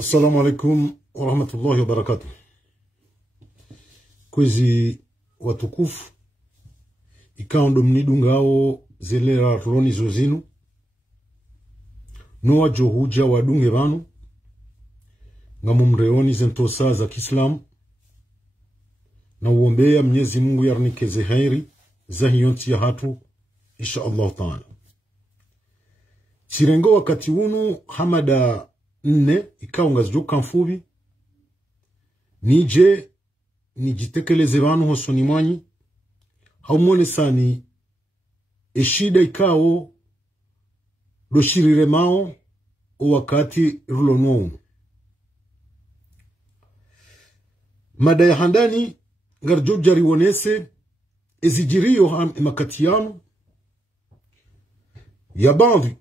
Assalamu alaikum wa rahmatullahi wa barakatuh. Kwezi watukufu ikaundo mnidungao zelera roni zozinu noa johuja wadunge vanu ngamumreoni zentosa za Kiislamu na uombea Mwenyezi Mungu yarnikeze hairi za hiyonti ya hatu insha Allah ta'ala. Chirengo wakati unu hamada nne ikawa ngazijuka mfubi nije nijitekeleze vanu hosoni mwanyi haumone sani eshida ikao doshirire mao o wakati rulonuo mada ya handani ngarjojari wonese ezijirio makatiyanu ya bandhi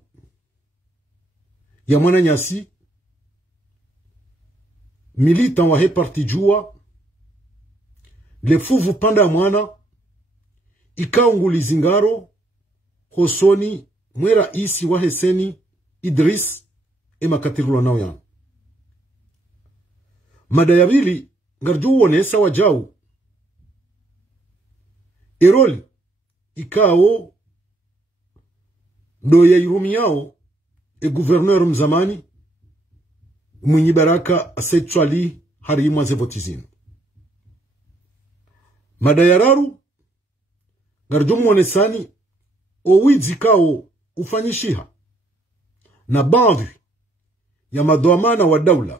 ya mwana nyasi militant wa parti jua le fuvu panda mwana ikaunguli zingaro hosoni mwera isi wa heseni Idris makatirulo nao yana mada ya bili ngarju wonesa wajau eroli ikao ndo ya irumi yao gouverneur mzamani mwenye baraka asetwali harimwa zevotizinu mada ya raru ngarjumu wonesani owizi kao ufanyishiha na bandhi ya madoamana wa daula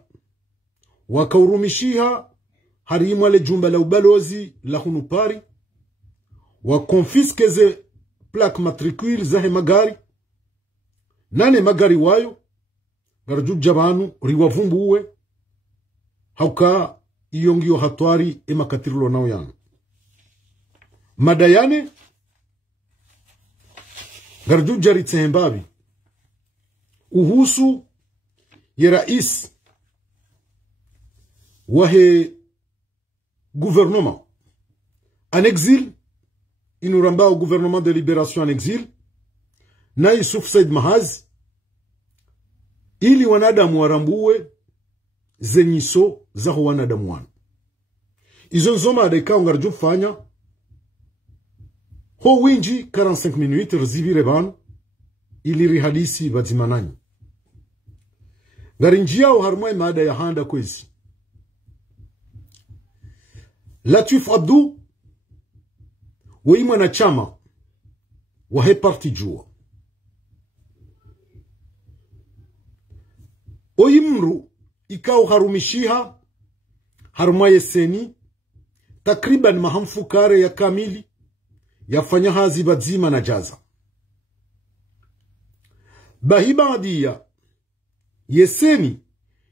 wakaurumishiha harimwa le jumba la ubalozi la hunupari wakonfiskeze plaque matricule zahe magari nane magari wayo ngarjuja banu riwavumbu uwe hauka iyongio hatwari makatirulo nao yana madayane ngarjuja ritsembabi uhusu ye rais wahe gouvernement en exil inurambao gouvernement de libération en exil na Yusuf Said Mahazi ili wanadamu warambuwe zenyiso za wanadamu wana izo nzoma adekao ngarju fanya ho winji 45 minutes rizivire banu ili rihadisi badzimanani ngarinjiao harmwe mada ya handa kwezi Latif Abdou mwana chama wa parti jua oyimru ikao harumishiha harumaye seni takriban mahamfukare ya kamili yafanya hazi badzima na jaza bahibadia yeseni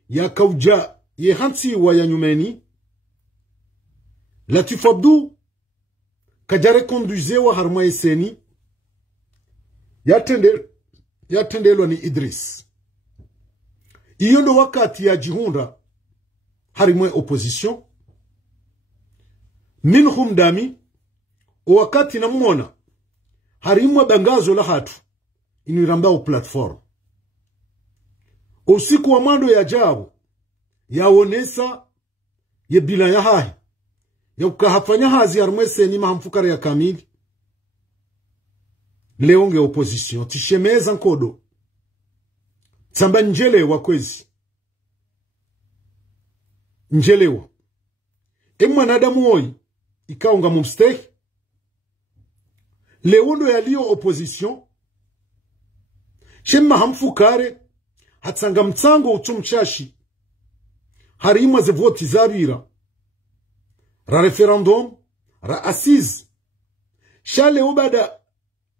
ya kauja ye hansi wa ya nyumeni Latif Abdou kajare konduzewa harumaye seni yatendelwa ni Idris iyo ndo wakati ya jihunda harimwe opposition minhum dami o wakati na mwona harimwe bangazo la hatu inirambao platform usiku wa mando ya jabu yaonesa ye bila ya hahi ya ukahafanya hazi harimwe seni mahamfukara ya kamili leonge opposition tishemeza nkodo tsamba njelewa kwezi njelewa mwanadamu oi ikaunga mumstehi leondo yaliyo opposition shemma hamfukare hatsanga mtsango utumchashi harimwa ze voti zabira ra referendum ra assise shale ubada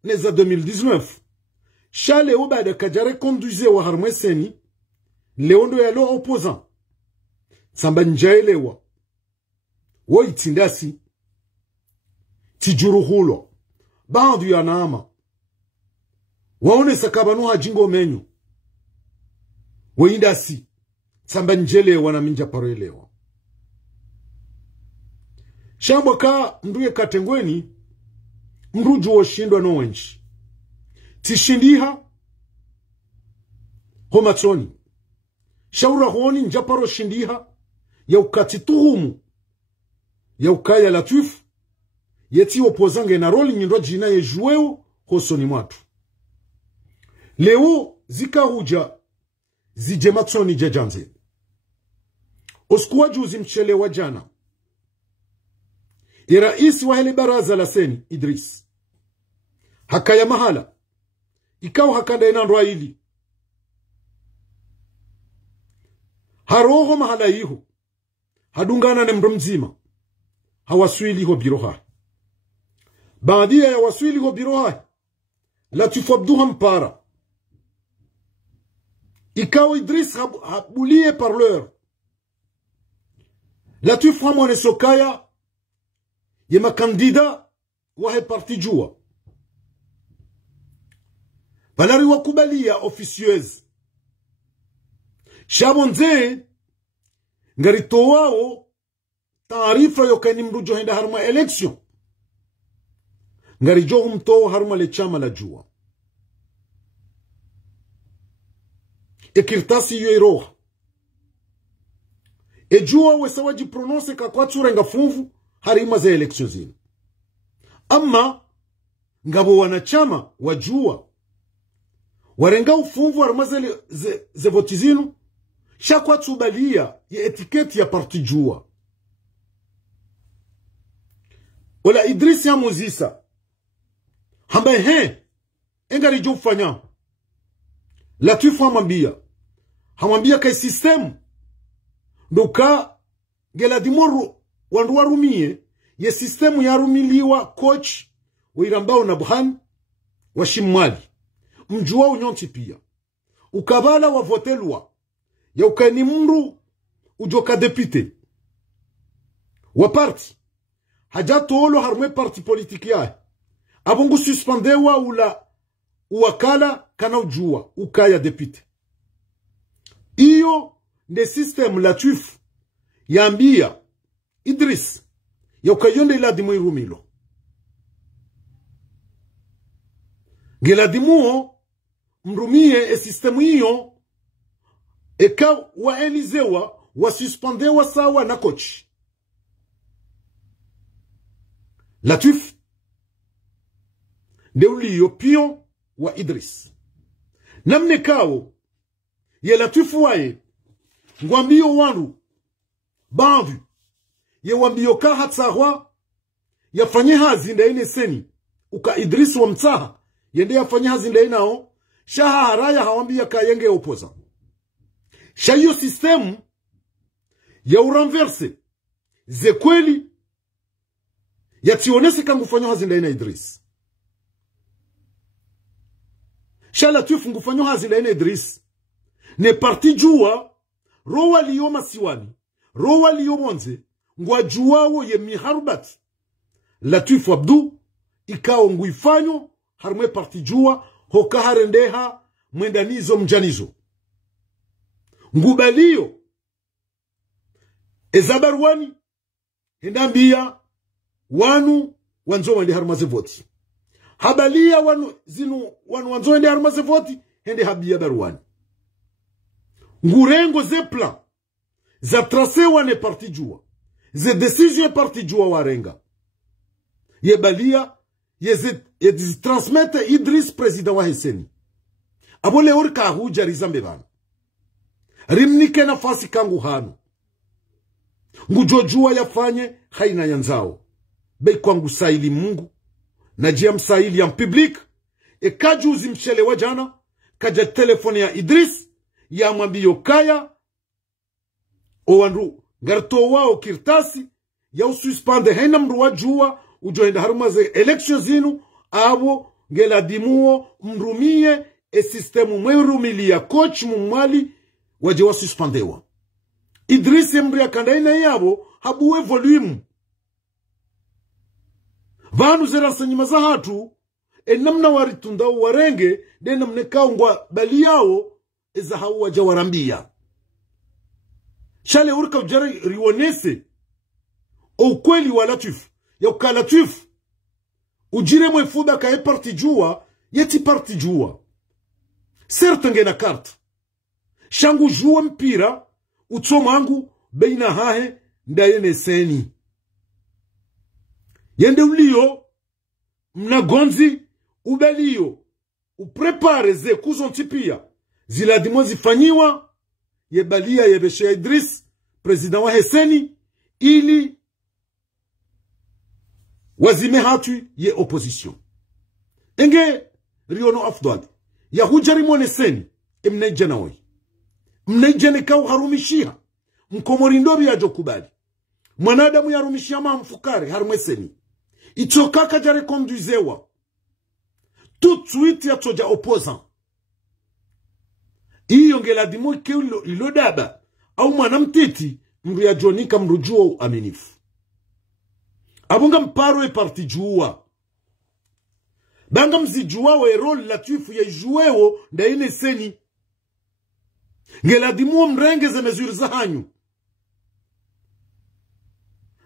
neza 2019 shale ubada kajare konduze wa harmeseni leondo ya lo opposant samba njaelewa woi tindasi tijuruhulo baadhi ya naama waone sakabanu hajingo menyu waindasi samba njelewa na minja paroelewa shambwa ka mduye katengweni mruju wa shindwa no wenchi tishindiha homatoni shaura honi njaparo shindiha ya ukati tuhumu ya ukaya Latif yeti opozange na roli nyindwa jina ye juweo hosoni mwatu. Leo zika huja zijematsoni jajanze. Oskuwa juzi mchelewa jana. Iraisi wa hele baraza la seni Idris. Hakaya mahala. Ikao hakanda inandwa hili. Haroho mahala iho. Hadungana na mrumzima. Hawaswili ho biroha. Baadia ya waswili ho biroha. Latif Abdou mpara. Ikao Idris habulie parleur. Latif Hamone Sokaya yema kandida wahe parti jua. Balari wakubalia officieuse. Shabonze ngarito wao taarifa yokani mrujo henda haruma election. Ngarijo humto haruma le chama la jua. Ekirtasi yoiroha. Ejua wesawaji prononce kakwatsura nga funvu harima za election zinu. Ama ngabo wanachama wajua warenga ufunvu harima ze voti zinu shakwatsubalia ya etiketi ya parti jua. Ola Idris ya Muzisa hambaye engari jo ufanya Latif hamambia kai system ndoka gela dimoru wandu warumie ye systemu ya rumiliwa coach wirambao na Buhan wa Shimali mjua unyonti pia ukabala wa votelwa ya ukani mru ujoka depute wa parti hajato olo harume parti politiki ya abungu suspendewa ula uwakala kana ujua ukaya depute iyo nde system Latif yambia Idris ya ukayonde iladimu irumilo geladimu mrumie system hiyo eka waelizewa wasuspendewa sawa na coach Latif nde uliyo pion wa Idris namne kao ye Latif wae ngwambio wandu bandu ye wambio ka hatsahwa yafanye hazi nda ine seni uka Idris wa mtaha yende yafanye hazi nda inao shaha haraya hawambia ka yenge opoza shayo system ya uranverse ze kweli yationese ka ngufanyo hazi nda ina Idris Latif ngufanyo hazi nda ina Idris ne parti jua rowa liyo masiwani rowa liyo monze ngwa juwawo ye miharubat Latif Abdou ikao nguifanyo harume parti jua hoka harendeha mwendanizo mjanizo ngubaliyo ezabarwani hendambia wanu wanzo wende harumaze voti habalia wanu wanzo wende harumaze voti hende habia barwani ngurengo ze plan za trase wane parti jua ze decision parti jua warenga ye balia ye transmete Idris president wa Heseni abole orka huja rizambe bana rimnike nafasi kangu hanu ngujojua yafanye haina yanzao bei kwangu saili Mungu na jia msaili ya public kajuzi mchelewa jana kaja telefone ya Idris ya mwambio kaya owanru ngarto wao kirtasi ya ususpande hena mru wajua ujoenda harumaze election zinu abo ngela dimuo mrumie systemu mwerumili ya coach mumwali waje wasuspendewa Idris mri akandaina yabo habuwe volume vanu zeransanyima za hatu namna waritunda warenge dena mnekaungwa bali yao eza hawa jawarambia shale urka ujari rionese ukweli wa Latif ya uka Latif ujire mwefuda kae parti jua yeti parti jua certes ngena carte shangu juwa mpira utsomangu beina hahe ndayene seni yende ulio mnagonzi ubelio uprepare ze kuzontipia ziladimo zifanyiwa yebalia yebeshe Idris president wa Heseni ili wazime hatu ye opposition enge riono afdali ya hujari mwone seni mnejana wai mnejane kau harumishia mkomorindori ya jokubali mwanadamu ya harumishia mfukare harumeseni itokaka jare konduzewa tout de suite ya toja opposant iyo ngeladimo ke ilodaba au mwanamtiti mru ya jonika mrujuo aminifu abunga mparo e parti juwa banga mzijuwa we role latifu ya juwewo nda ine seni ngeladimo mrenge ze mesure za hanyu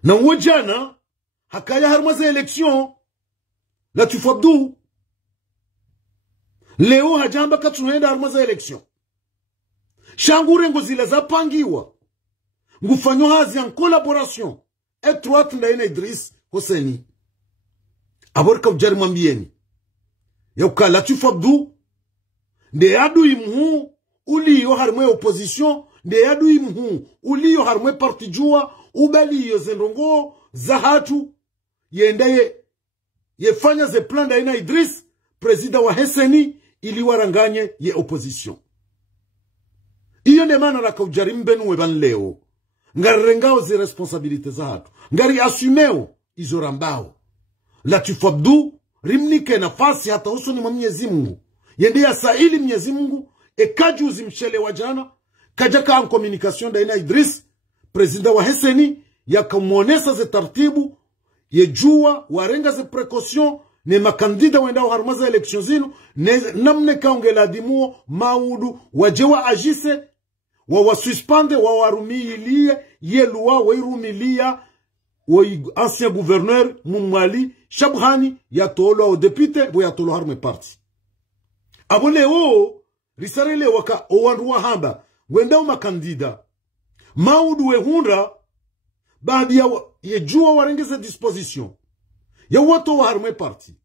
na wajana hakaya harmaze election latifu abdu leo hajamba katunaenda harmaze election shangure ngozila za pangiwa ngufanyo hazi en collaboration étroite na ina Idris Hoseni aborka ujari mwambieni yauka Latif Abdou nde adu imhu uliyo harmwe opposition nde adu imhu uliyo harmwe parti jua ubaliyo zenrongo za hatu yende yefanya ze plan da ina Idris president wa Heseni ili waranganye ye opposition iyo ne mana raka ujari mbenu weban leo ngari rengao zi responsabilite za hatu ngari asumeo izo rambao Latif Abdou rimnike nafasi hata uso ni Mwenyezi Mungu yende ya saili Mwenyezi Mungu kaji uzimshele wajana kajaka en communication da ina Idris president wa Heseni yakamuonesa ze tartibu yejua warenga ze precaution ne makandida wenda harmaza election zinu namne kaongela dimuo maudu wajewa ajise wasuspende warumilie yelua wairumilia wa ancien gouverneur Mumali Shabhani yatolo au député bo yatolo harme parti abole o risarele waka owanruwa hamba wenda makandida maudu we hundra baadi ya yejua warengeze disposition ya watu wa harme parti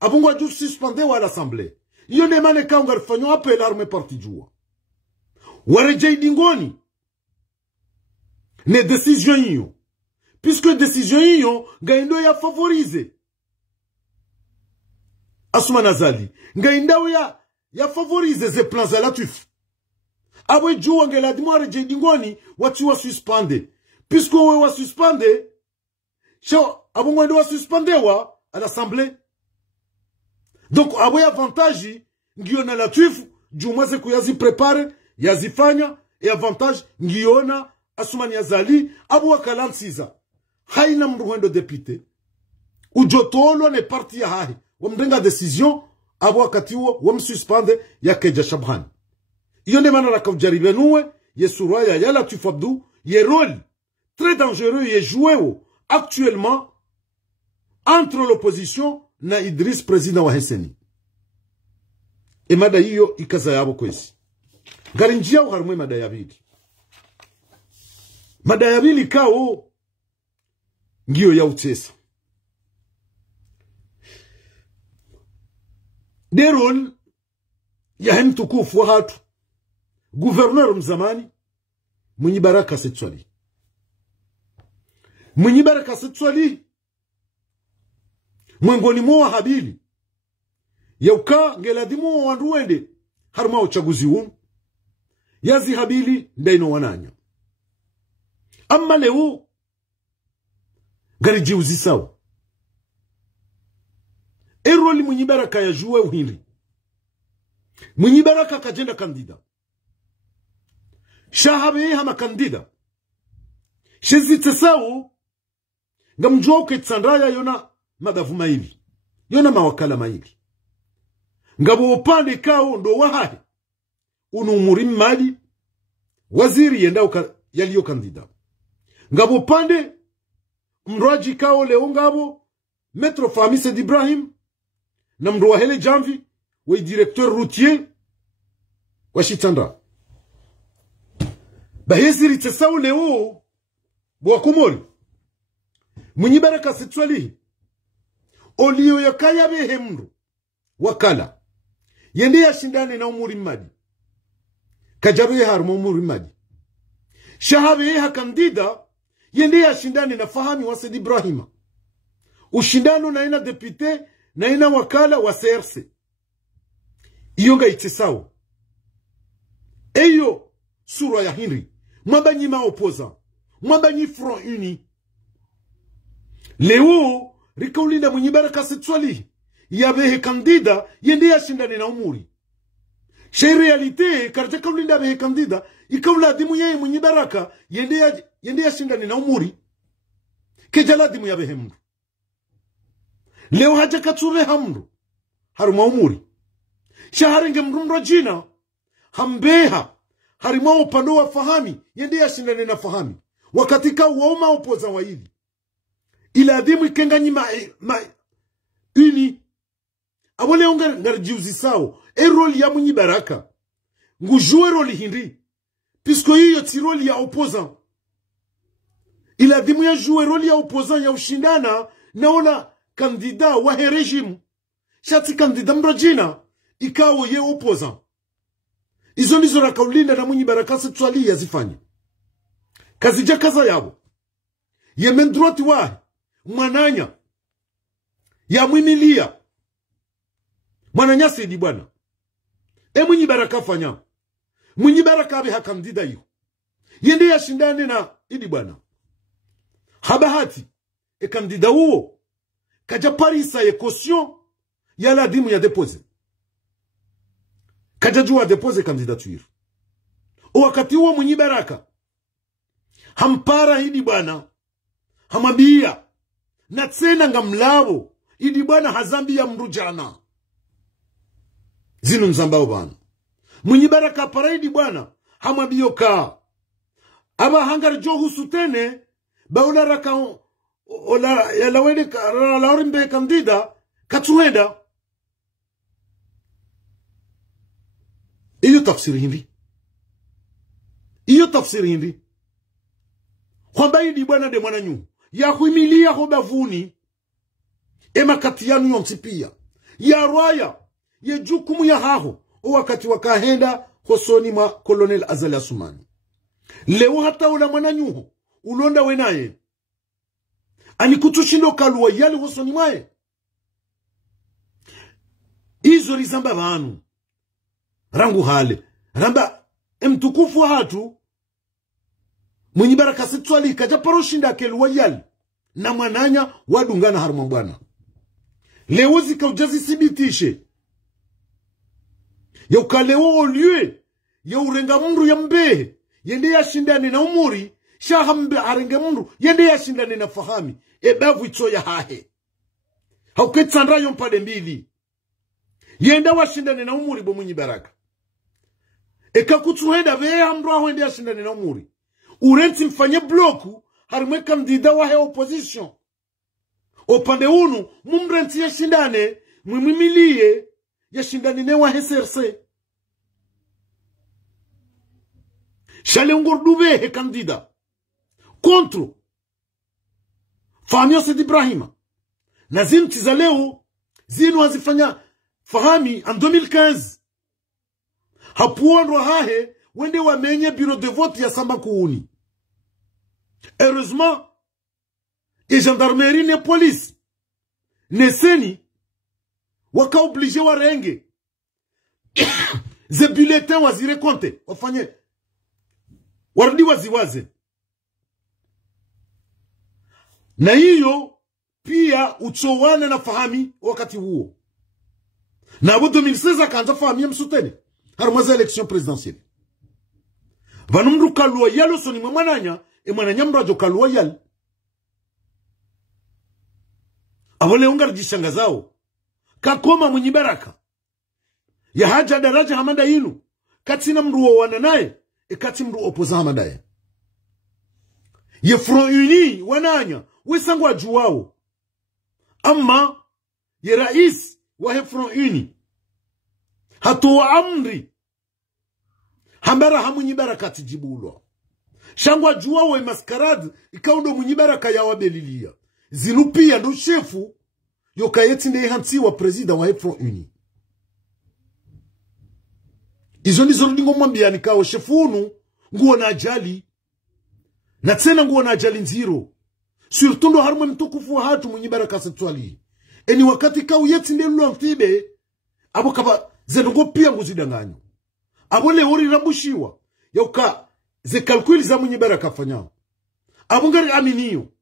abungwa ju suspende wa l'assemblée iyo ne mane kaunga fanyo appel harme parti jua wareje dingoni ne décision hiyo puisque décision hiyo ngaindo ya favoriser Asuma Nazali ngaindo ya favoriser ze plans za Latif abwe jua ngela dimo wareje dingoni watu wa suspende puisque we wa suspende sho abungwa ndo wa suspendewa à l'assemblée donc abwe avantage ngiona Latif jumwaze kuyazi prepare yazifanya e avantage ngiona Asuma Nazali abu wakalansiza haina mruhendo député ujotolo ne parti ya hahi wamdenga décision abu wakatiwo wamsuspende ya Keja Shabhani iyo ne mana raka ujaribe nuwe ye suraya ya Latif Abdou ye rôle très dangereux ye joué actuellement entre l'opposition na Idris président wa Heseni e mada hiyo ikaza yabo kwesi garinjia uharumwe mada ya bili kao ngiyo ya utesa derol ya hemtukufu wa hatu gouverneur mzamani mwenye baraka Setswali mwengoni mwa habili yauka ngeladimu wanduende harma uchaguzi huu yazi habili ndaino wananya amma leo gari jiuzi sawa eroli mwenye baraka ya juwe uhindi mwenye baraka kajenda kandida shahabe hama kandida shezite sawa ngamjua uketsandaya yona madavu maili yona mawakala maili ngabo upande kao ndo wahahe unumuri mali waziri yenda yaliyo kandida ngabo upande mraji kao leo ngabo Metro Famise d'Ibrahim na mruwa hele jamvi wa directeur routier wa Shitanda bahezi ritesau leo bwakumori mwenye baraka sitwali olio yakaya behemru wakala yende ya shindane na umuri madi kajabe harmo umuri madi shahabe ha kandida yende ya shindane na fahami wa Said Ibrahima ushindano na ina depute na ina wakala wa CRC iyonga itesau eyo sura ya Henry mwabanyi maopoza mwabanyi front uni leo rikaulinda mwenye baraka sitwali yabehe kandida yende ya shindane na umuri shay realite karja kaulinda behe kandida ikaula dimu yae mwenye baraka yende ya shindane na umuri kejala dimu yabehe mru leo haja kature hamru haruma umuri shaharenge mrumro jina hambeha harima upando wa fahami yende ya shindane na fahami wakatika uoma opoza wa hivi ila adhimu ikenganyi uni abone onga ngarjiuzi sao roli ya mwenye baraka ngujue roli hindi pisko hiyo ti roli ya opposan ila adhimu ya jue roli ya opposan ya ushindana naona kandida wa he rejimu shati kandida mrojina ikawo ye opposan izo nizo rakaulinda na mwenye baraka sitwali ya zifanya kazija kaza yabo yemen droiti wa mwananya ya mwimilia mwananya Said bwana mwenye baraka fanya mwenye baraka abe hakandida yu yende ya shindane na idi bwana habahati kandida huo kaja parisa ye caution ya la dimu ya depose kaja jua depose candidature wakati huo mwenye baraka hampara idi bwana hamabia na tsena ngamlabo idi bwana hazambi ya mrujana zinu mzambao bwana mwenye baraka para idi bwana hamabio ka aba hangar johu sutene baula raka ola yalawede la orimbe kandida katuenda iyo tafsiri hindi kwamba idi bwana de mwananyu ya huimilia hobavuni emakati yanu yontipia ya rwaya ye jukumu ya haho wakati wakahenda hosoni mwa Colonel Azali Asumani leo hata ula mwananyuho ulonda wenaye ani kutushindo kaluwa yali hosoni mwae izo rizamba vanu rangu hale ramba mtukufu hatu mwenye baraka sitwali kaja paroshinda keluwa yali na mwananya wadungana haruma bwana leo zika ujazi sibitishe ya ukalewo olue ya urenga mru ya mbehe yende ya shindane na umuri shahambe arenge mru yende ya shindane na fahami ebavu ito ya hahe hauketsandra yompade mbili yende wa shindane na umuri bo mwenye baraka kutuhenda veye hamru aho yende ya shindane na umuri urenti mfanye bloku harimwe kandida wa he opposition opande unu mumrenti ya shindane mwimimilie ya shindane ne wa he CRC shale ungordube he kandida contre famio Said Ibrahima na zinu tizaleo zinu hazifanya fahami en 2015 hapuondwa hahe wende wamenye bureau de vote ya samba kuuni heureusement et gendarmerie ne police ne seni waka oblige warenge ze bulletin wazire konte wafanye warudi waziwaze na hiyo pia uchowane na fahami wakati huo na abu 2016 akaanza fahami ya msutene harmaza election presidentielle vanumru kaluwa yalo soni mwananya mwananya mrajo kaluwa yalo avole ungar jishanga zao kakoma mwenye baraka ya haja daraja hamanda inu katina mruwa wananaye kati mru opoza hamadaye ye front uni wananya wesangu ajuwao ama ye rais wa he front uni hatoa amri hambara hamunyi barakati jibulwa shangwa jua we maskarad ikaundo munyibaraka ya wabelilia zinupia ndo shefu yokayeti nde hanti wa prezida wa Front Uni izo nizo ndingo mwambia nikawo shefu unu nguo na ajali na tena nguo na ajali nziro surtout ndo harumwe mtukufu wa hatu munyibaraka setwali eni wakati kawo yeti nde luwa mtibe abo kaba zenongo pia nguzidanganyo abo le hori rabushiwa yoka ze kalkuli za munyibaraka fanyao abo ngari aminiyo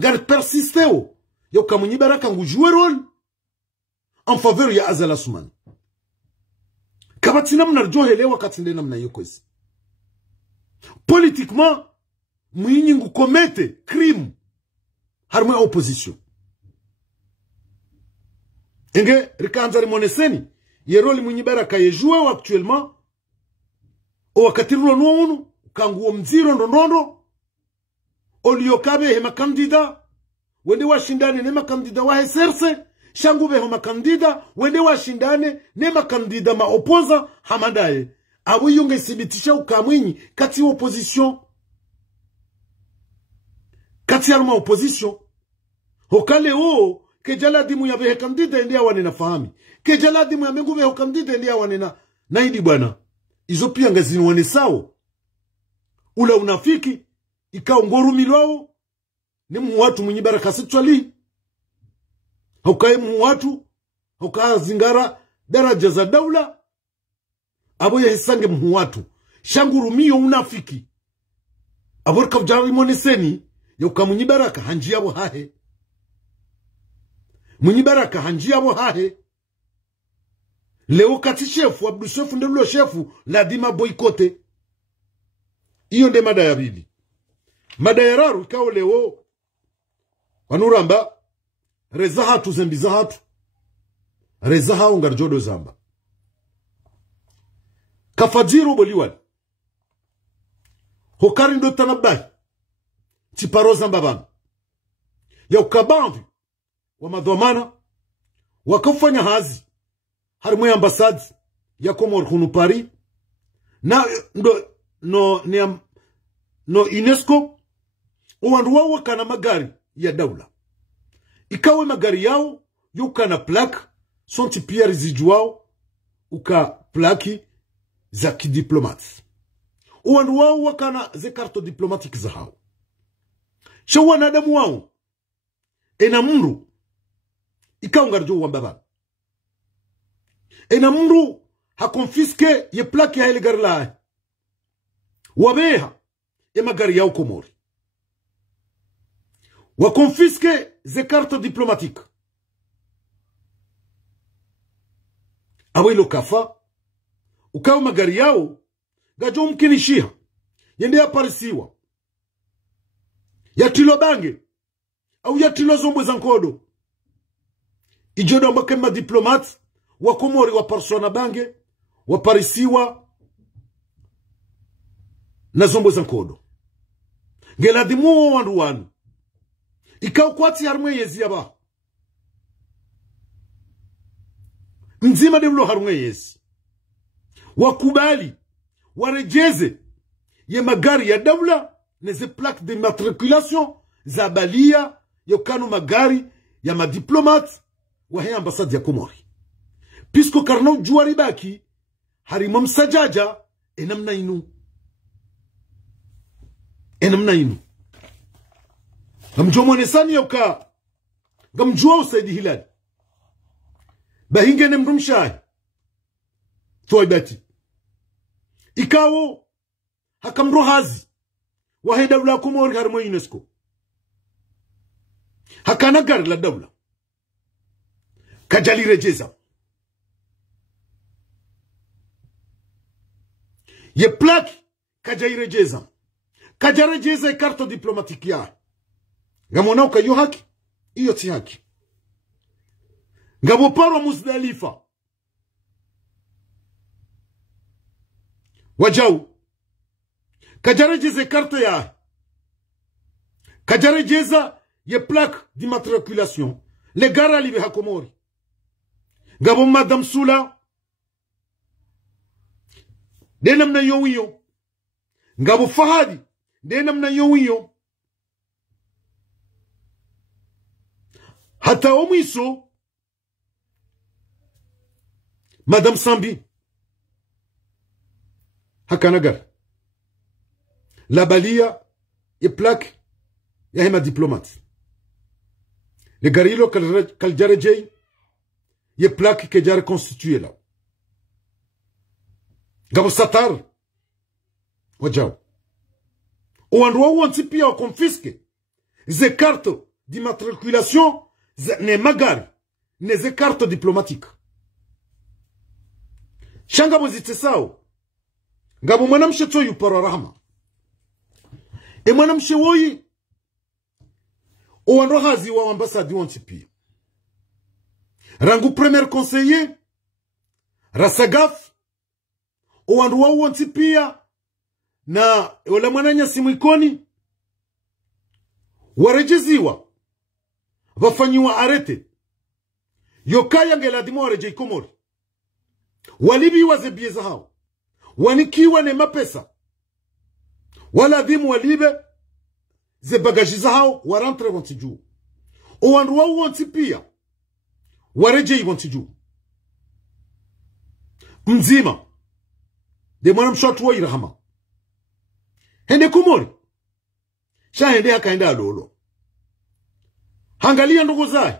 ngari persisteo yoka munyibaraka ngujue role en faveur ya Azal Assoumani kabatina mnarjohelewa katinde namna yokozi politiquement mwinyi ngukomete crime harmwe opposition enge rikanzari moneseni yeroli munyibaraka yejue actuellement o wakatirulo nuonu kanguo mziro ndondondo oliokabe hema kandida wende washindane nema kandida wa heserse shangu beho makandida wende washindane nema kandida ma opoza hamadaye abo yunge sibitisha ukamwinyi kati opposition kati alma opposition hokale o kejala dimu ya behe kandida ndia wanena fahami kejala dimu ya mengu beho kandida ndia wanena naidi bwana izo pia ngazini wane sao ula unafiki ikao ngoru milwao ni muwatu munyibaraka setwali haukaye muwatu haukaa zingara daraja za daula abo ya hisange muwatu shangurumio unafiki aborka vjawi moneseni yoka munyibaraka hanji abo hahe munyibaraka hanji abo hahe leo kati shefu Abdou Shefu ndelulo shefu ladima boykote iyo nde mada ya bili mada ya raru ikawo leo wanuramba reza hatu zembiza hatu reza hao ngarjodo zamba kafajiru boliwali hokari ndo tanabahi chiparo zamba bana ya ukabanvi wa madhomana wakafanya hazi harimwe ambasadi ya Komoro hunu Paris na no UNESCO uwandu wao wakana magari ya daula ikawe magari yao yuka na plaque sonti pia rizijuao uka plaki za kidiplomati uwandu wao wakana ze karto diplomatique za hao shawa na damu wao ena mru ikawa ngarjo wambaba ena mru hakonfiske ye plaki ya ile gari la wabeha ye magari yao Komori wakonfiske ze karto diplomatique awelo kafa ukawa magari yao gajo mkinishia yende ya parisiwa ya tilo bange au ya tilo zombwe za nkodo ijodo mbakema diplomat wa Komori wa persona bange wa parisiwa na zombwe za nkodo ngela dimu wandu wanu ikao kwati harumwe yezi yaba mzima devlo harumwe yezi wakubali warejeze ye magari ya daula neze plaque de matriculation za balia yokanu magari ya madiplomat wa hea ambasadi ya Komori pisko karnau juari baki harimam sajaja enamna inu gamjomo nesani yoka gamjua usaidi hilali bahingene mrumshahi toibati ikawo hakamrohazi wahe dawla Komori harimo UNESCO hakana gari la dawla kajali rejeza ye plaki kajali rejeza kajarejeza karto diplomatique ya ngamona ukayo haki iyo ti haki ngabo paro Muzdalifa wajau kajarejeza karto ya kajarejeza ye plaque d'immatriculation le gara libe ha Komori ngabo Madame Sula denam na yowiyo ngabo Fahadi ndena mna yowiyo hata omwiso Madame Sambi hakanagar la balia ye plaque ya hema diplomate le garilo kal jarejey ye plaque ke jare constitué là gabo satar wajao ouandwa wanti pia confisque ze cartes d'immatriculation ne magari ne ze cartes diplomatiques shanga bozite sao ngabo mwanamshe toyu para rahma e mwanamshe woyi ouandwa hazi wa ambassade wanti pia rangu premier conseiller rasagaf ouandwa wanti pia na wala mwananya simwikoni warejeziwa wafanyiwa arete yokaya ngeladimo wareje ikomori walibi wazebieza hao wanikiwa ne mapesa wala dhimu walibe ze bagaji za hao warantre wantiju owandu wao wanti pia wareje wantiju mzima de mwana mshatu wa irahama hende kumori shahende hakaenda alolo hangalia ndugu zai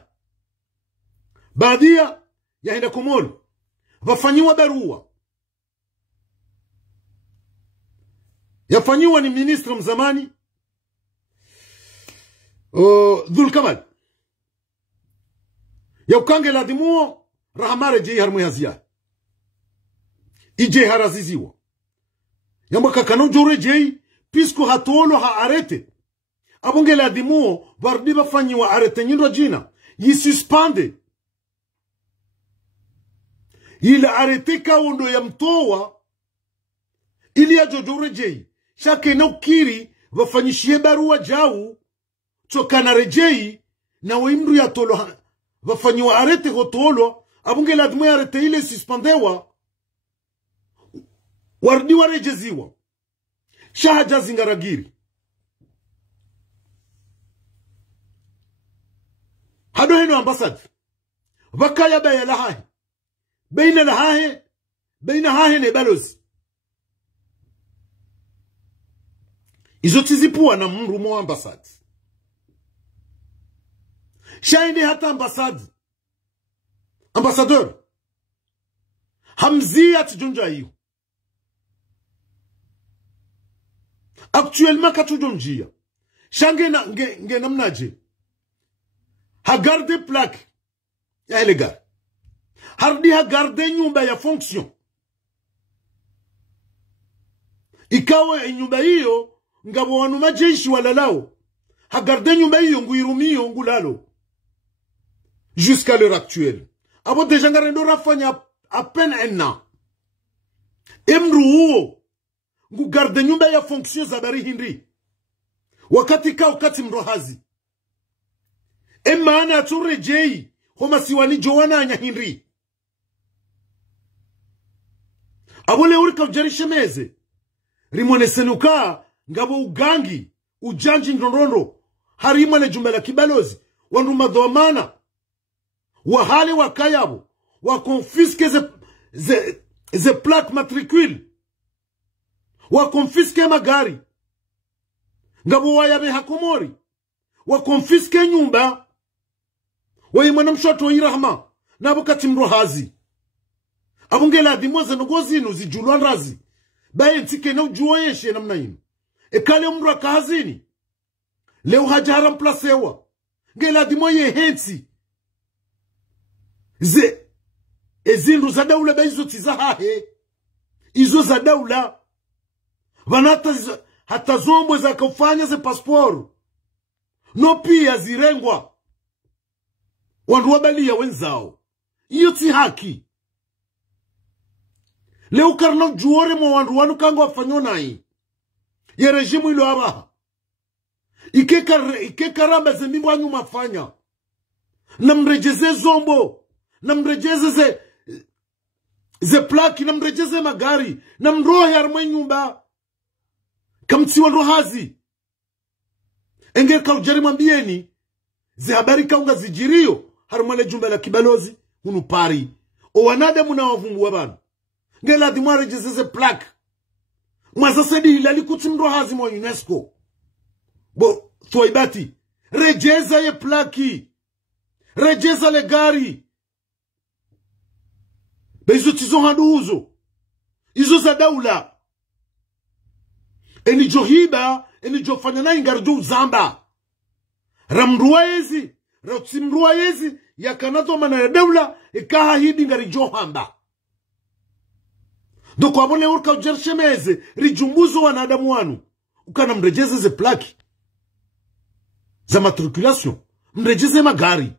baadhia ya henda kumori wafanyiwa barua yafanyiwa ni ministra mzamani Dhul Kamal ya ukange ladimuo rahamare jei harmu yazia ije haraziziwa yamba kakano jore jei pisku hatolo ha arete abunge ladimuo vardi bafanyiwa arete nyindo jina yisuspande ile arete kaundo ya mtowa ili ya jojore jei shake na ukiri wafanyishie barua jau chokana rejei na waimru ya tolo wafanyiwa arete hotolo abunge ladimuo ya arete ile suspendewa wardi warejeziwa shahaja zingaragiri hado heno ambassade wakaya baya lahahe beina hahe ne balozi izotizipuwa na mrumo ambassade shaindi hata ambassadeur hamzia tijunja hiyo actuellement katujunjia shange na nge namnaje hagarde plaque ya illegal hardi hagarde nyumba ya fonction ikawa nyumba hiyo ngabo wanu majeshi walalao hagarde nyumba hiyo nguirumio ngulalo jusqu'à l'heure actuelle abo deja ngarendo rafanya à peine un an emru huo ngu garde nyumba ya fonction za bari hindri wakati mrohazi emana aturejei homa siwani jowana anya hindri abule urika ujarishe meze rimone senuka ngabo ugangi ujanji ndondondo harima le jumela kibalozi wandu madhamana wahale wakayabo wakonfiske ze plaque matricule wakonfiske magari ngabo wayabe hakomori wakonfiske nyumba wayimwana mshoto irahma nabo katimro hazi abunge ladimoze nogozi nuzijulwa razi baye ntike no juoyeshe namna yino ekale mru kahazini leo hajara mplasewa ngela dimoye hensi ezindu za daula baizo tizahahe izo za daula vanata hata zombwe za kufanya ze passport no pia zirengwa wandu wabalia wenzao iyo ti haki leo karno juore mo wandu wanu kango wafanyona hii ye rejimu ilo abaha ike karamba ze mimbo anyu mafanya na mrejeze zombo na mrejeze ze plaki na mrejeze magari na mrohe armwe nyumba kamtiwa rohazi enge kaujari mwambieni zi habari kaunga zijirio harumale jumba la kibalozi hunu pari o wanadamu na wavumbu wabanu ngela dimware jizeze plaque mwaza sedi hilali kutimro hazi mwa UNESCO bo thuaibati rejeza ye plaki rejeza le gari bezo tizo handu huzo izo za daula eni johiba eni jofanya na ingarjo zamba ramruwaezi rautimruwaezi ya kanato mana ya daula ikaha hibi ngari johamba doko wabole urka ujershemeze rijumbuzo wanadamu wanu ukana mrejeze ze plaki za matriculation mrejeze magari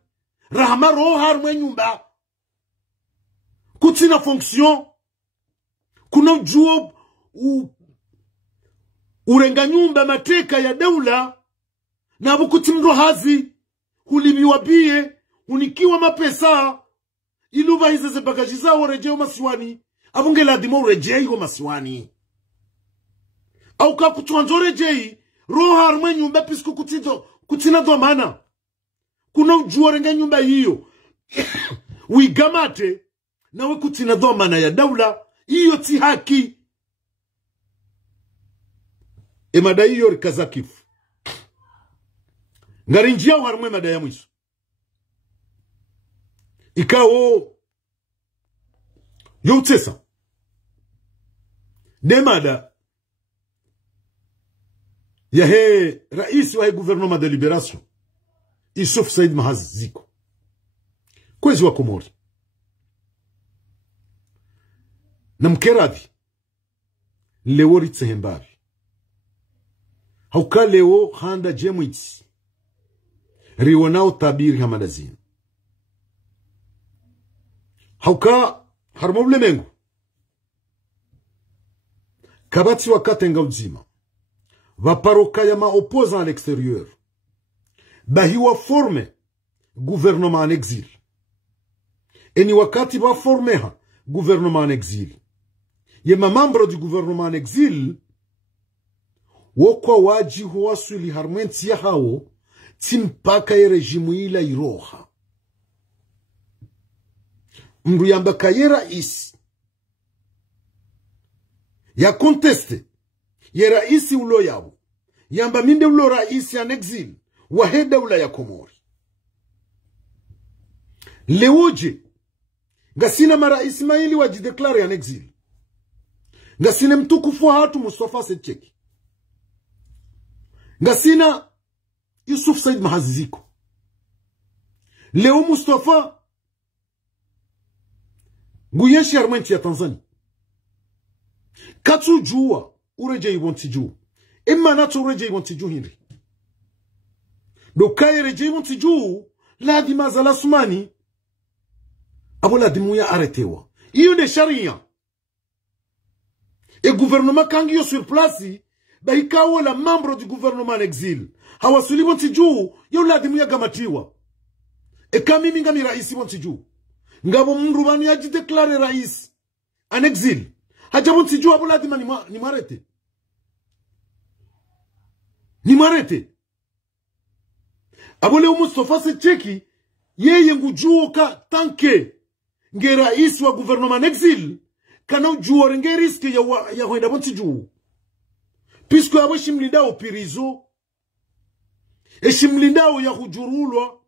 rahama rohar mwe nyumba kutina fonction kuna juo urenga nyumba mateka ya daula na abu kutimro hazi hulibiwa bie unikiwa mapesa iluva hizeze bagajiza urejeo masiwani abunge ladimo urejei go masiwani au ka kutuanzo rejei roha armwe nyumba pisku kutina dhamana kuna ujua renga nyumba hiyo uigamate nawe kutina dhamana ya daula hiyo ti haki emada hiyo rikazakifu ngarinjia uharmwe mada ya mwiso ikao youtesa demada ya he rais wa gouvernement de libération Issouf Said Mahazi Ziko kwezi wa Komori na mkeradhi leo ritsembavi hauka leo handa jemwitsi riwanao tabiri hamadazini hauka harmoble mengu kabati wakatenga uzima vaparoka ya opposants à l'extérieur bahiwa forme gouvernement en exil eni wakati ba formeha gouvernement en exil yema membre du gouvernement en exil wokwa waji huwasuli harmenti ya hao timpaka ya rejimu ila iroha mru yamba kaye rais ya conteste ye raisi ulo yao yamba minde ulo raisi en exil wahe daula ya Komori leoje ngasina mara Ismaili wajideklare en exil ngasina mtukufu hatu Mustafa Setcheki ngasina Issouf Said Mahazi Ziko leo Mustafa nguyeshi armenti ya Tanzania katsu jua ureje ibonti juu imma natu ureje ibonti juu hinri dokaye reje ibonti juu ladima za lasumani abo ladimu ya aretewa iyo ne sharia e gouvernement kangiyo sur place baikawo la membre du gouvernement en exil hawasuli bonti juu yo ladimu ya gamatiwa e kamimi ngami raisi bonti juu ngabo mrubanu ya jideklare rais en exil hajabon tijua abo ladima ni marete abo leo Mustafa Setcheki yeye ngujuo ka tanke nge rais wa gouvernement en exil kana ujuo renge riske ya hoenda bon tijuu puisque abo shimlindao pirizo e shimlindao ya hujurulwa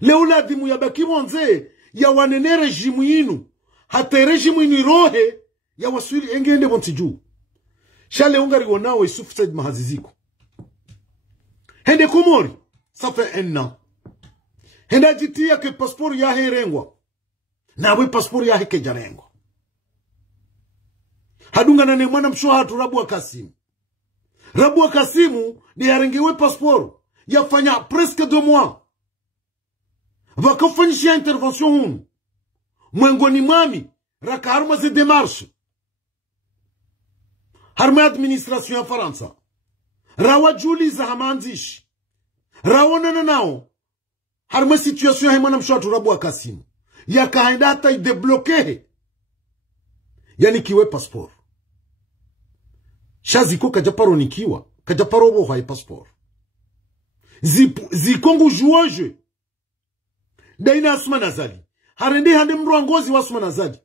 leo ladimu ya bakibonze ya wanene rejimu yinu hata rejimu yinu rohe ya waswili engende bonti juu shale ungari wonawe Issouf Said Mahazi Ziko hende Komori ça fait 1 an henda jitia ke passeport ya herengwa na we passeport ya heke jarengwa hadunga na ne mwana mshoha hatu Rabu wa Kasimu ni yarengewe passeport yafanya presque 2 mois vakafanyishia intervention hunu mwengoni mwami raka harma ze démarche harma administration ya Faransa rawa juli za hamanzishi rawona nao harma situation ya mwana mshatu Rabu wa Kasimu yakaenda hata ideblokehe yani kiwe passeport Shaziko kajaparonikiwa, kajaparobo hai passport. Zikongu juoje. Daina Asman Azali. Harende hande mruangozi wa Asman Azali.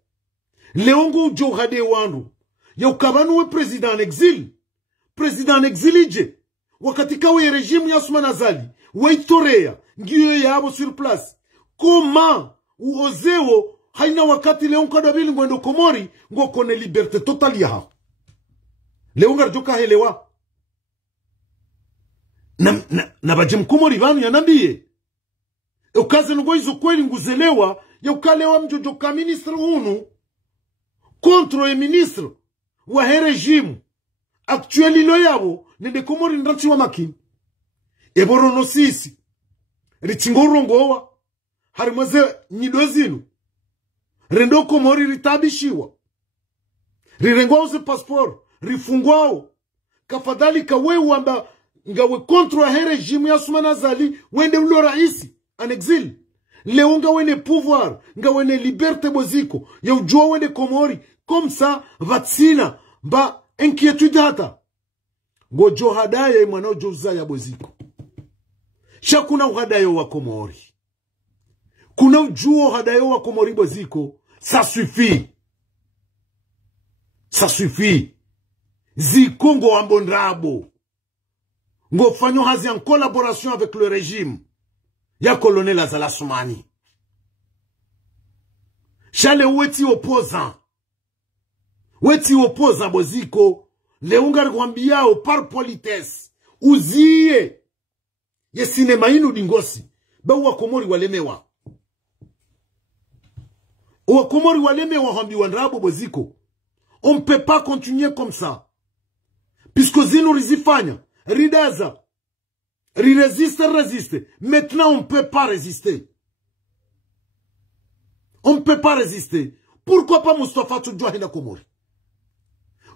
Leongo ujo hade wandu. Ya ukabanu we president exil. President exilije. Wakati kawe rejimu ya Asman Azali. Waitorea. Ngiyo ya abo sur place. Koma uozewo haina wakati Leongo kadabili ngwendo Komori. Ngo kone liberte totali ya hao. Leongo arjoka helewa. Na bajem Komori vanu ya nambiye. Ukaze nugo hizo kweli nguzelewa. Ya ukalewa mjojoka ministre unu. Contre ministre. Wa he regime. Actueli lo yabo. Nende Komori nranchi wa makini. Eboro no sisi. Richingorongo wa. Harimaze nidozinu. Rendo Komori ritabishiwa. Rirengwao se passport. Rifungwao. Kafadhali kawe wamba. Ngawe contre he regime ya Asman Azali. Wende mlo raisi. En exil. Leonga wene pouvoir. Nga wene liberté boziko. Ya ujua wene Komori. Comme ça. Vatsina. Ba inquiétude hata. Ngo johadaye mwanao jozaya boziko. Sha kuna uhadayo wa Komori. Kuna ujuo hadayo wa Komori boziko. Ça suffit. Ça suffit. Zikongo ambondrabo. Ngo fanyo hazi en collaboration avec le régime. Ya colonel Azala Soumani. Chale weti opposant. Weti opposant boziko. Leungar gwambiao par politesse. Uziye. Ye sinema inu dingosi. Ba Komori walemewa. Komori walemewa hambi wandrabo boziko. On ne peut pas continuer comme ça. Puisque zinu rizifanya. Ridaza. Résiste. Maintenant, on ne peut pas résister. On ne peut pas résister. Pourquoi pas Mustafa Tujwa hina Komori?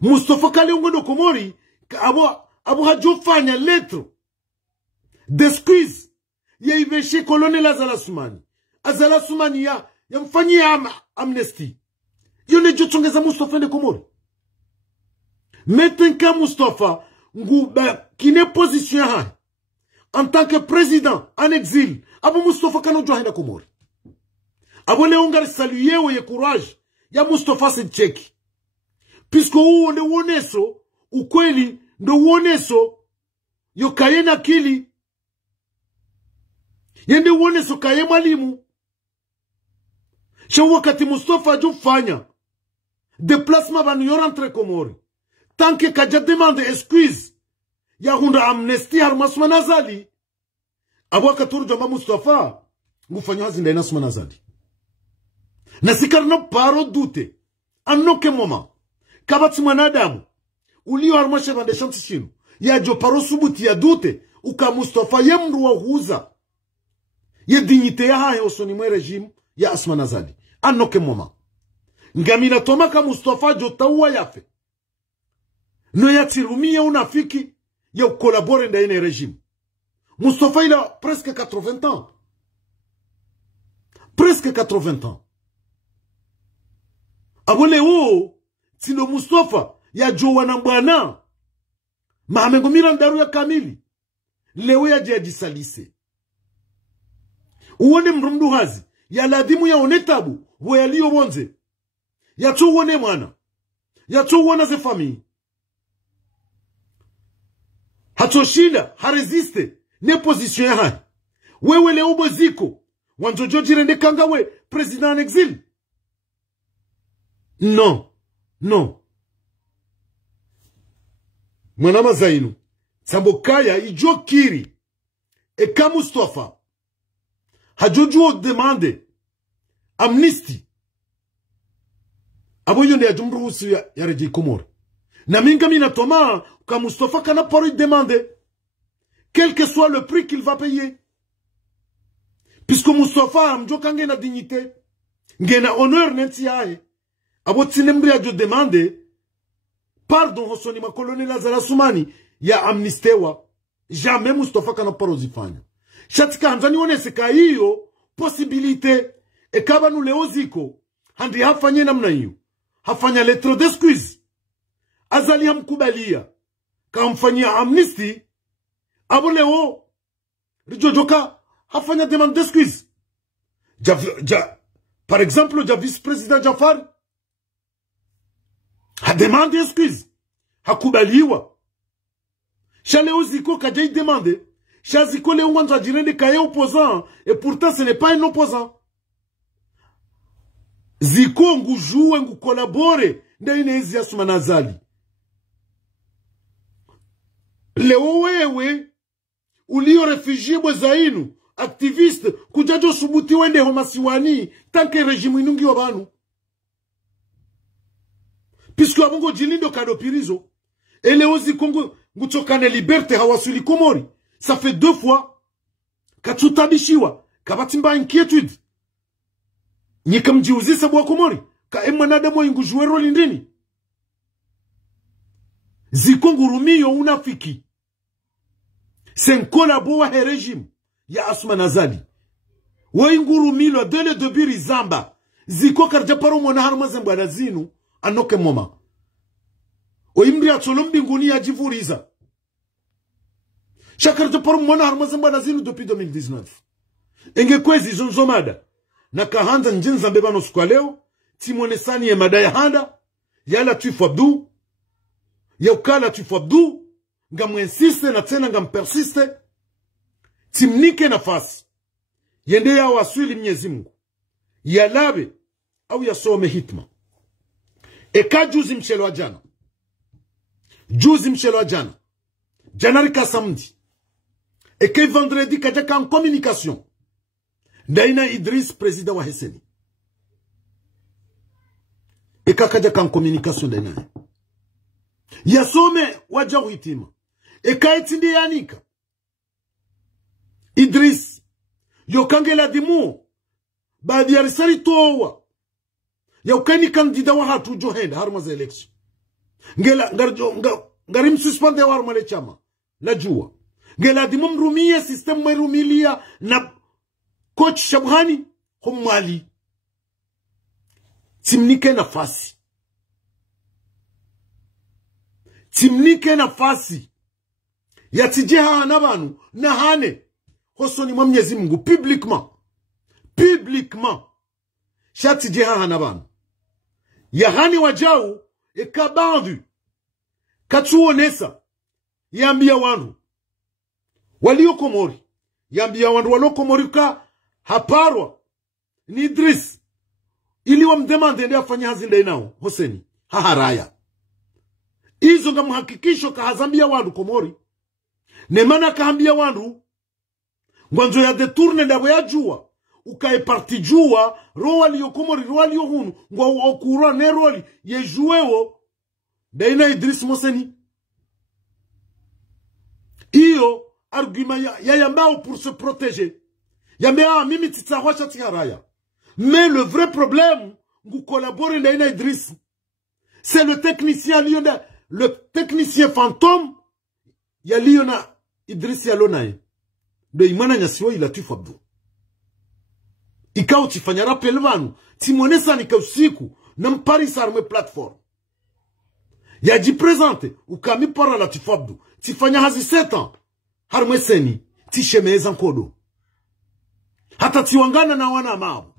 Mustafa Kaleungo no Komori, abo hajo fanya lettre d'excuse. Ya iveshe colonel Azala Soumani. Azala Soumani ya mfanyi amnesty. Yone jotongeza Mustafa ne Komori. Metenka Mustafa, kine position hai. En tant que président, en exil, Abou Mustafa kano joa hina Komori. Abou Leongar saluye ye courage, ya Mustafa Sedcheki. Puisque uone woneso, ukweli, ndo woneso, yo kaye na kili, yende woneso kaye mwalimu. Sha wakati Mustafa jo fanya, déplacement banu yo rentre Komori. Tant que kaja demande excuse, ya hunda amnesty har Asman Azali. Abwa katuru jamba Mustafa. Ngufanyo hazi ndaina Asman Azali. Nasikarno paro dute. Anoke moma. Kabati mwanadamu. Ulio harmashe vande shanti shinu. Ya jo paro subuti ya dute. Uka Mustafa ye mru wa huza. Ye dignite ya hae osoni mwe regime ya Asman Azali. Anoke moma. Ngamina tomaka Mustafa jo tawa yafe. No ya tirumia unafiki. Ya collabore ndaine régime. Mustafa il a presque 80 ans. Presque 80 ans. Abole o tino Mustafa ya jowana mbwana. Mahamengo mirandaru ya kamili. Lewe ya jisalise. Uone mrumdu hazi. Ya ladimu ya onetabu. Woya liyo wonze. Ya tu uone mwana. Ya tu uona ze famille. Hatoshinda, haresiste, ne position ya hai. Wewe leo boziko, wanjojo jirende kanga we, president en exil. Non, non. Mwanama zainu, Sambokaya ijo kiri, eka Mustafa, hajojuo demande, amnesty. Abo yonde ya jumru usi ya reji Komori. Na minga mina toma, ka Mustafa kana pari demander. Quel que soit le prix qu'il va payer. Puisque Mustafa amjoka ngena dignité. Ngena honneur nenti yae. Abo tsinembri ajo demande. Pardon hosoni ma colonel Azala Soumani. Ya amnistewa. Jamais Mustafa kana paro zifanya. Shatika hanzani oneseka hiyo. Possibilité. E kaba nu leo ziko. Handi hafanye namna hiyo. Hafanya lettre d'excuse. Azali hamkubalia. kamfanyia amnesty abo leo rijojoka hafanya demande d'excuse par exemple ja vice-président Jafar ha demande d'excuse hakubaliwa Chaleo Ziko kaja demandé Chaziko Léon Wanza dirende kaye opposant et pourtant ce n'est pas un opposant Ziko ngujue ngu collaborer ndaine hizi Asuma Nazali leo wewe ulio réfugié bozainu activiste kujajo subuti wende homasiwani tanke regime inungi wabanu puisque abongo jilindo kadopirizo et leo Ziko ngutokane liberté hawasuli Komori ça fait 2 fois kachutabishiwa kabatimba inquiétude nikamjiuzisa bwa Komori ka emanada mo ingujuero lindini Ziko ngurumio unafiki c'est un collabo wa régime ya Asuma Nazali wa ingurumilo dele de biri zamba Ziko karja paro mwana harma zamba na zinu anoke moma o imri atolombi nguni ya jivuriza Chakarja paro mwana harma zamba na zinu depuis 2019 enge kwezi zonzomada na kahanda njinza mbebano sukwa leo timone sani ya madaya handa ya Latif Abdou ya ukala Latif Abdou nga muinsiste na tena nga mpersiste timnike nafasi yende ya waswili Mwenyezi Mungu ya labe au ya some hitma eka juzi mchelo wa jana janarika samedi eka vendredi kajaka en communication Daina Idris président wa Heseni eka kajaka en communication daina yasome wajahu hitima eka etinde yanika Idris yokangela dimu baadi ya risari towa yokani kandida wa hatu johenda harma za election ngarim suspende wa harma le chama najua ngela dimu mrumia system mrumilia na coach Shabhani humali timnike nafasi yatijeha nabanu na hane hosoni mwa Mwenyezi Mungu publiquement shatijeha nabanu ya hani wajau ekabandu katuonesa yambia wandu walio Komori yambia wandu walio Komori ka haparwa ni Idris ili wamdemande ndia afanya hazinda inao Hoseni haharaya izo nga muhakikisho kahazambia wandu Komori nemana kahambia wandu ngwanzo ya detourne ndabo ya jua ukae parti jua roa liyo Komori roa liyo hunu ngwa okura ne roli ye juewo daina Idris Moseni iyo argument ya yambao pour se protéger yambao mimi titsahwasha tiharaya mais le vrai problème ngu collaborer daina Idris c'est le technicien fantôme ya liona Idris ya lonae de imana nyasiwa Latif Abdou ikao tifanya rappel vanu timonesa nika usiku na mparisa arme platform ya jipresente ukami para Latif Abdou tifanya hazi 7 ans harme seni tishemeza nkodo hata tiwangana na wana mabu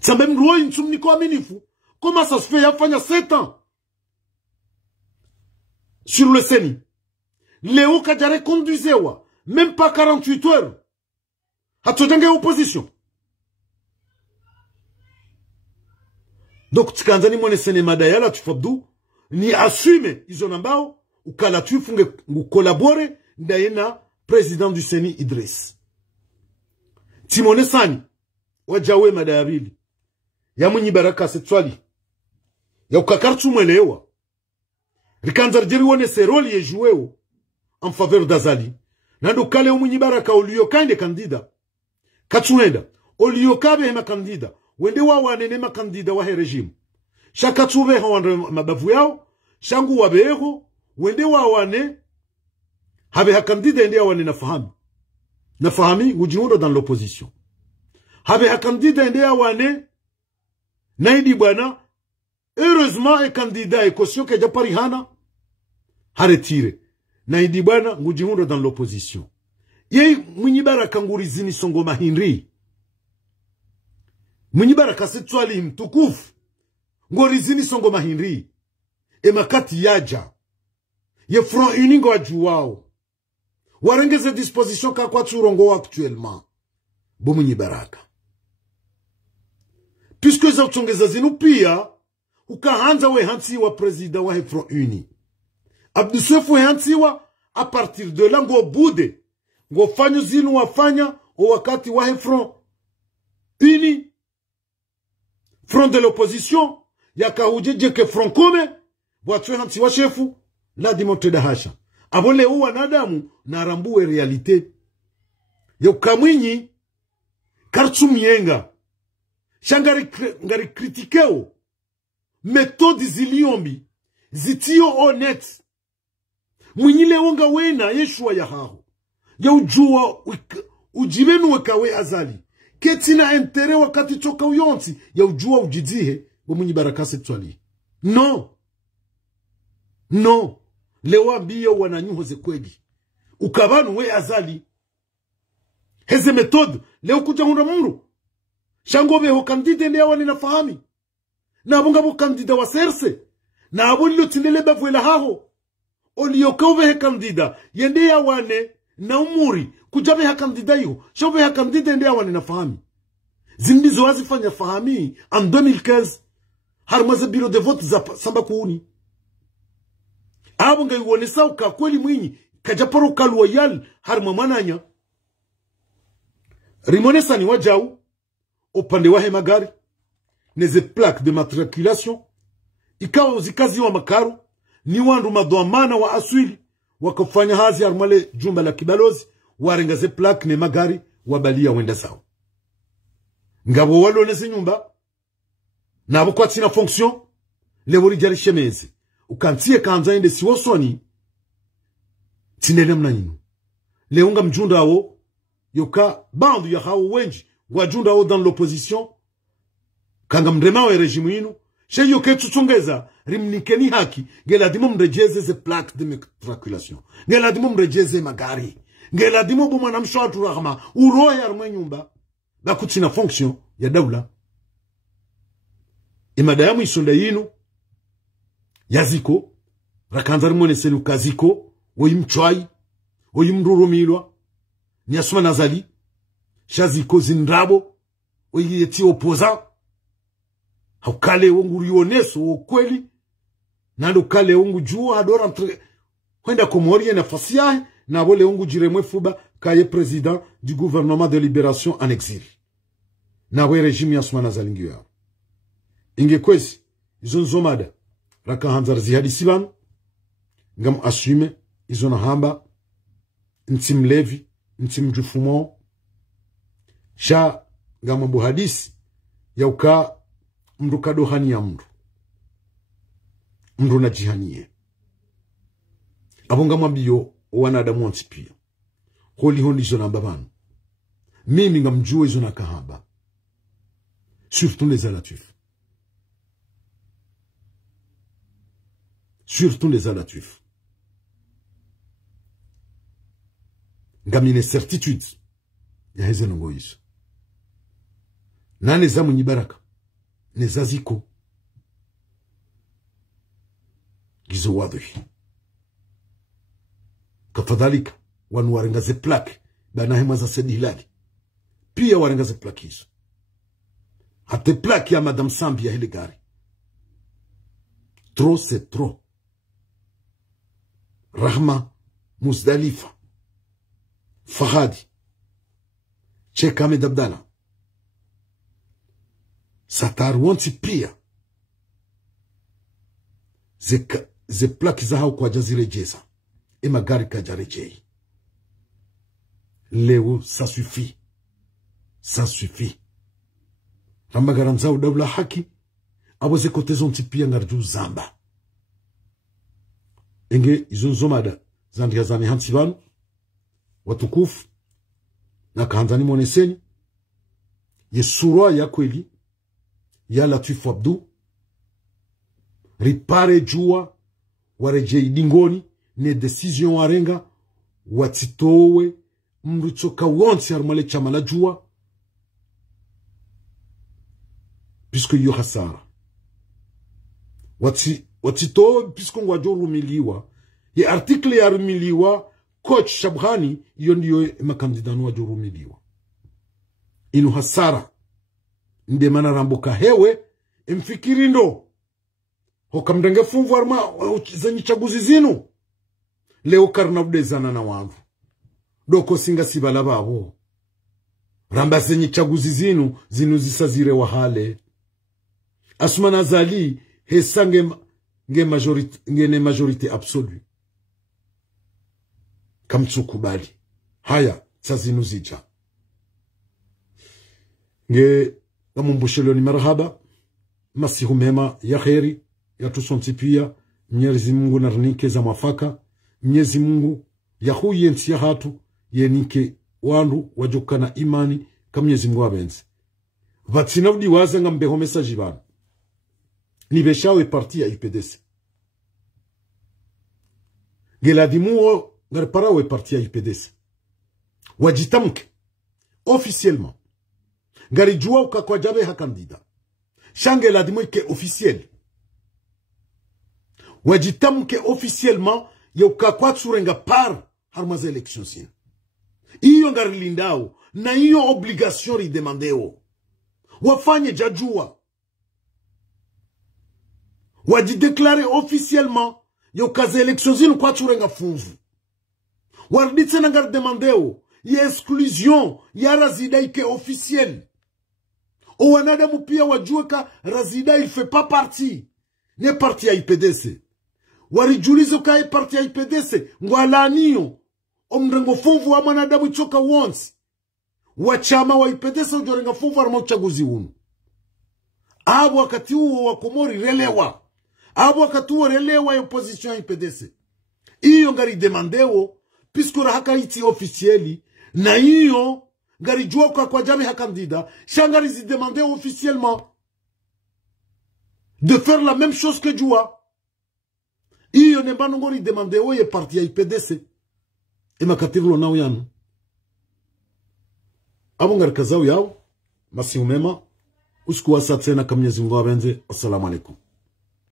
tsambe mruoi ntumniko aminifu comment ça se fait yafanya 7 ans sur le seni Léo Kadjare conduisewa même pas 48 heures hatodenge opposition donc tikanzani mwene sene madaya Latif Abdou ni assume izonambao ukala tufunge collaborer ndayena président du Seni Idris Timone Sani wajawe madayabili ya mwenye baraka setwali ya ukakartu mwelewa rikanzar jeri wone seroli ye joueo en faveur d'Azali nando kale mwenye baraka ulio kande kandida katuenda ulio kabe hema kandida wende wawane nema kandida wa regime shaka tuve hawande mabavu yao shangu wabeho wende wawane habe hakandida ende wawane nafahami ujiundo dans l'opposition habe hakandida ende wawane naidi bwana heureusement e candidat e caution ke japari hana haretire na idi bwana ngujihundo dans l'opposition yei Mwinyi Baraka ngurizini songo mahindri Mwinyi Baraka setwali mtukufu ngorizini songo mahindri makati yaja ye front uningo wajuwao warengeze disposition kwa turongo actuellement bo Mwinyi Baraka puisque za utongeza zinu pia ukahanza we hansiwa president wa front uni Abdusefu hansiwa a partir de là ngo bude ngo fanyo zinu wafanya o wakati wa front uni front de l'opposition yaka ujeje ke front commun bwatwe hansiwa chefu la dimonte da hasha abole uwa nadamu na rambuwe realite yo kamwinyi kartsumienga ngari kritikeo metodi ziliombi zitio honnête Mwinyi leonga wena yeshua ya haho ya ujua ujibenu wekawe azali ketina entere wakati toka uyonti ya ujua ujidzihe bo Mwinyi Baraka setwali no lewa biyo wananyuho ze kwegi ukabanu we azali heze metode leo kuja hunda mungu shangobe ho kandida leo wani nafahami na abunga bo kandida wa serse na abulilo tindele bavwela haho oliokowe he kandida yende ya wane na umuri kujabe ha kandida yu shobe ha kandida yende ya wane nafahami zindizo wazifanya fahami en 2015 harmaze biro de vote za samba kuuni abunga yuonesa uka kweli Mwinyi kajaparo kaluwayal harma mananya rimonesa ni wajau upande wahe magari neze plaque de matriculation ikawa uzikazi wa makaru ni wandu madhamana wa aswili wakafanya hazi armale jumba la kibalozi warengaze plaque ne magari wabalia wenda sawa ngabo walo nese nyumba nabo kwa tina fonction le wori jari shemeze ukantie kanza ende siwosoni tinele mnanyinu leunga mjunda awo yoka bandu ya hao wenji wajunda awo dans l'opposition kanga mrema wa rejimu inu she yoke tuchungeza rimnikeni haki ngela dimo mrejeze ze plaque de matriculation ngela dimo mrejeze magari ngela dimo bo mwana mshwatu rahma uroya armwe nyumba bakutina fonction ya dawla imadayamu isonda yinu yaziko rakanzari mwone selu kaziko oyimchwai oyimrurumilwa nyasuma nazali shaziko zindrabo oyiyeti opoza haukale wongu rioneso kweli nando kale wongu juo hadora entre kwenda komorie nafasi yahe na wole wongu jiremwe fuba kaye président du gouvernement de libération en exil na we régime yasuma nazalingi yao inge kwezi izo nzomada raka hanzar zihadisi banu ngam assume izo na hamba ntim levi ntim jufumo sha ngam mbu hadisi yauka mndu kadohani ya mndu na jihanie abonga mwambiyo wanadamu wansipia holi hondi izo namba banu mimi ngamjua izo na kahaba surtout les alatifs ngamine certitude ya heze nongo izo nane za Mwinyi Baraka nezaziko gizo wadhi kafadhalika wanu warengaze plaque bana hema za Said Hilali pia warengaze plaque hizo hate plaque ya Madame Sambi ya Helegari trop c'est trop Rahma Muzdalifa Fahadi Sheikh Ahmed Abdallah Satar wanti pia ze plaki za hau kwa jazire jeza e magari kajarejei leo ça suffit ramba garanzao dawla haki abo ze kote zonti pia ngarju zamba enge izonzomada zandia zani hansibanu watukufu na kahanzani moneseni yesurwa ya kweli ya Latif Abdou ripare jua warejei dingoni ne decision warenga watitowe mruchoka wonsi harumale chama la jua puisque yo hasara watitowe puisque ngwajo rumiliwa ye article ya rumiliwa coach Shabhani iyo ndiyo makandidano wajo rumiliwa inu hasara nde mana ramboka hewe mfikiri ndo hokamdenge funvu arma zenye chaguzi zinu leo karnavudezana na wangu doko singa sibala babo ramba zenye chaguzi zinu zisazire wahale asumana zali hesange nge majorite absolue kamtsukubali haya sazinu zija nge namumbushelo ni marhaba masihu mema ya kheri ya tusonti pia Mwenyezi Mungu narnike za mafaka Mwenyezi Mungu ya huye nsi ya hatu yenike wandu wajokana imani kama Mwenyezi Mungu abenzi vatsinavudi waza nga mbeho message bana nibeshawe parti ya IPDC geladimuo ngarparawe parti ya IPDC wajitamke officiellement ngarijua ukakwa jabe hakandida shange ladimuo ike officiel wajitamke officiellement ya ukakwa tsurenga par harmaze election sin iyo ngarilindao na iyo obligation ridemandeo wafanye jajua wajideklare officiellement ya ukaze election sin kwa tsurenga funvu warditse na ngaridemandeo ya exclusion ya razida ike officiel o wanadamu pia wajue ka razida il fait pas partie ne parti ya IPDC warijulizo ka parti ya IPDC ngwalaniyo omrengo funvu wa mwanadamu choka once wachama wa IPDC ujorenga funvu arma uchaguzi unu abo wakati huo wakomori relewa abo wakati huo relewa ya opposition ya IPDC iyo ngari demandeo piskura haka iti officieli na iyo ngari juoka kwa jami hakandida shangari zi demandeo officiellement de faire la même chose que Djoua. Iyo nembano ngori demande oye parti ya IPDC. Ema kativlo na uyanu. Abo ngari kazao yao. Masi umema. Usikuwa satsena kamnyezi Mungu abenze. Assalamu alaikum.